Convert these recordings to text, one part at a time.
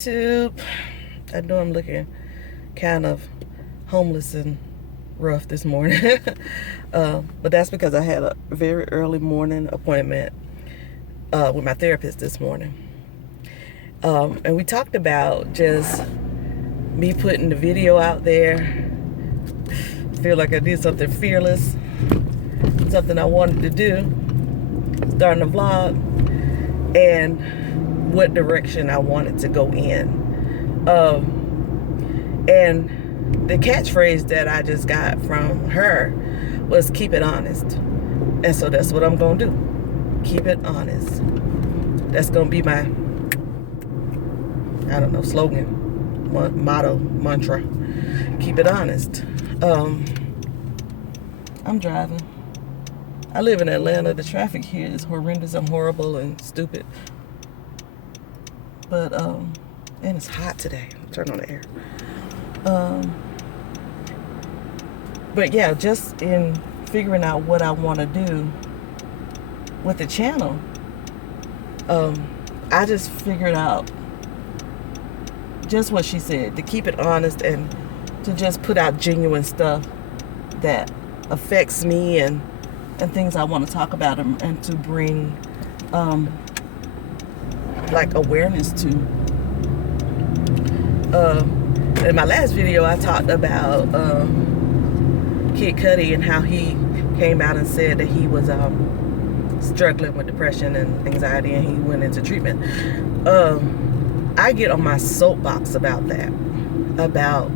YouTube. I know I'm looking kind of homeless and rough this morning. But that's because I had a very early morning appointment with my therapist this morning. And we talked about just me putting the video out there. Feel like I did something fearless, something I wanted to do, starting a vlog, and what direction I wanted to go in. And the catchphrase that I just got from her was keep it honest. And so that's what I'm gonna do. Keep it honest. That's gonna be my, I don't know, slogan, motto, mantra. Keep it honest. I'm driving. I live in Atlanta. The traffic here is horrendous and horrible and stupid. But, and it's hot today. Turn on the air. But yeah, just in figuring out what I want to do with the channel, I just figured out just what she said, to keep it honest and to just put out genuine stuff that affects me and things I want to talk about and to bring like awareness to. In my last video I talked about Kid Cudi and how he came out and said that he was struggling with depression and anxiety, and he went into treatment. I get on my soapbox about that, about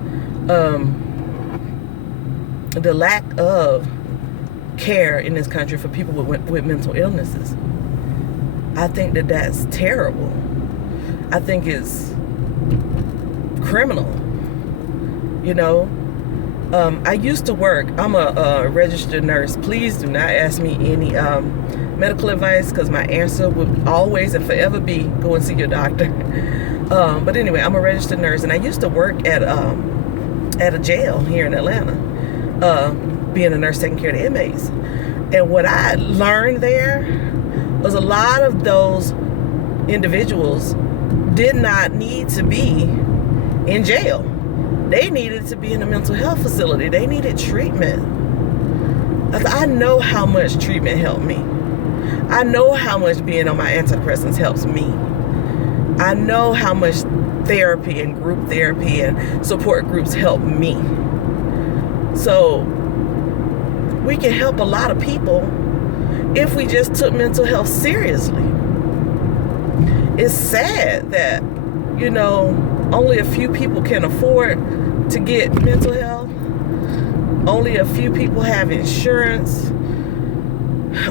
the lack of care in this country for people with mental illnesses. I think that that's terrible. I think it's criminal. You know, I used to work, I'm a registered nurse. Please do not ask me any medical advice, because my answer would always and forever be go and see your doctor. But anyway, I'm a registered nurse, and I used to work at a jail here in Atlanta, being a nurse taking care of the inmates. And what I learned there was a lot of those individuals did not need to be in jail. They needed to be in a mental health facility. They needed treatment. I know how much treatment helped me. I know how much being on my antidepressants helps me. I know how much therapy and group therapy and support groups help me. So we can help a lot of people if we just took mental health seriously. It's sad that, you know, only a few people can afford to get mental health. Only a few people have insurance.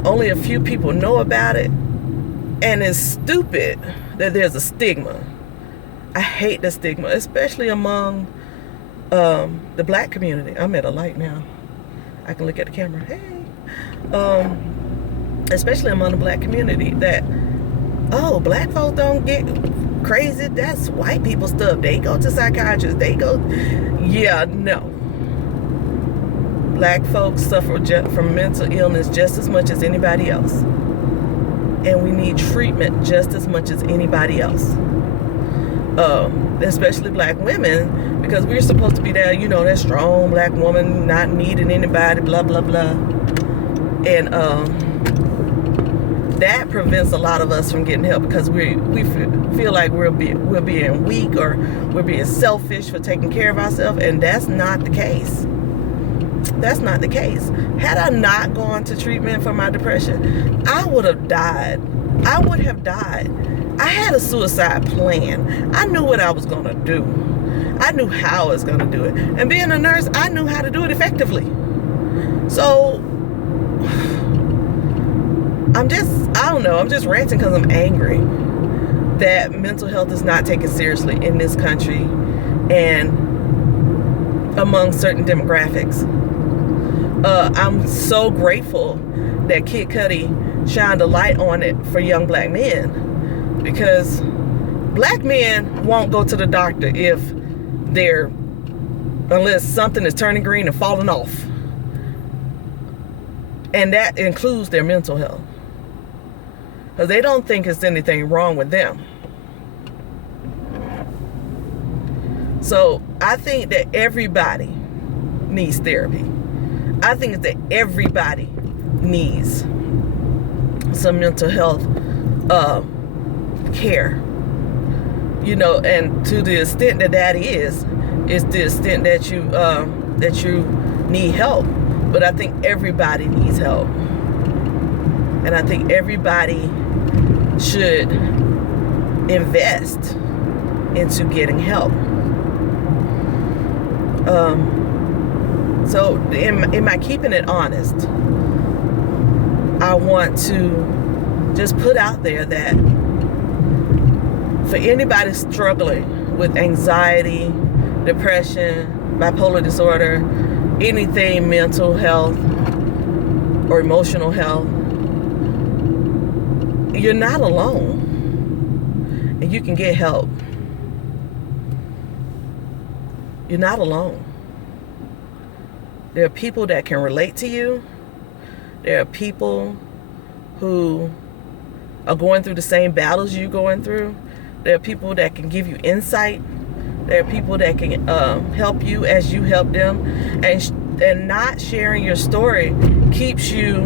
Only a few people know about it. And it's stupid that there's a stigma. I hate the stigma, especially among the black community. I'm at a light now. I can look at the camera. Hey. Especially among the black community, that, oh, black folks don't get crazy. That's white people stuff. They go to psychiatrists. They go, yeah, no. Black folks suffer from mental illness just as much as anybody else. And we need treatment just as much as anybody else. Especially black women, because we're supposed to be that, you know, that strong black woman, not needing anybody, blah, blah, blah. And that prevents a lot of us from getting help, because we feel like we're being weak, or we're being selfish for taking care of ourselves, and that's not the case. That's not the case. Had I not gone to treatment for my depression, I would have died. I would have died. I had a suicide plan. I knew what I was going to do. I knew how I was going to do it. And being a nurse, I knew how to do it effectively. So I don't know, I'm just ranting because I'm angry that mental health is not taken seriously in this country and among certain demographics. I'm so grateful that Kid Cudi shined a light on it for young black men, because black men won't go to the doctor unless something is turning green and falling off. And that includes their mental health, because they don't think it's anything wrong with them. So I think that everybody needs therapy. I think that everybody needs some mental health care. You know, and to the extent that is the extent that you need help. But I think everybody needs help. And I think everybody should invest into getting help. So in my keeping it honest, I want to just put out there that for anybody struggling with anxiety, depression, bipolar disorder, anything mental health or emotional health, you're not alone, and you can get help. You're not alone. There are people that can relate to you. There are people who are going through the same battles you're going through. There are people that can give you insight. There are people that can help you as you help them. And not sharing your story keeps you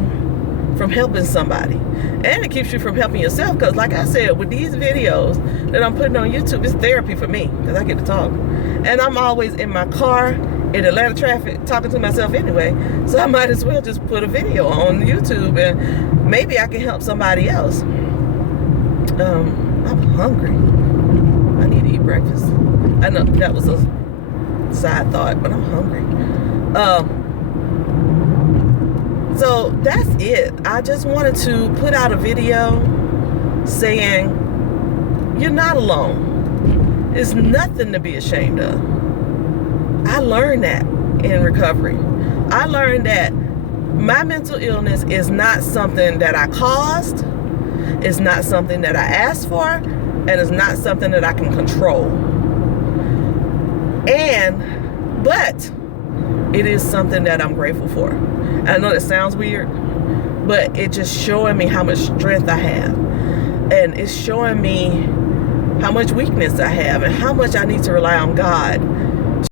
from helping somebody. And it keeps you from helping yourself, because like I said, with these videos that I'm putting on YouTube, it's therapy for me, because I get to talk. And I'm always in my car in Atlanta traffic talking to myself anyway, so I might as well just put a video on YouTube and maybe I can help somebody else. I'm hungry. I need to eat breakfast. I know that was a side thought, but I'm hungry. So that's it. I just wanted to put out a video saying you're not alone. It's nothing to be ashamed of. I learned that in recovery. I learned that my mental illness is not something that I caused. It's not something that I asked for. And it's not something that I can control. But it is something that I'm grateful for. I know that sounds weird, but it's just showing me how much strength I have. And it's showing me how much weakness I have and how much I need to rely on God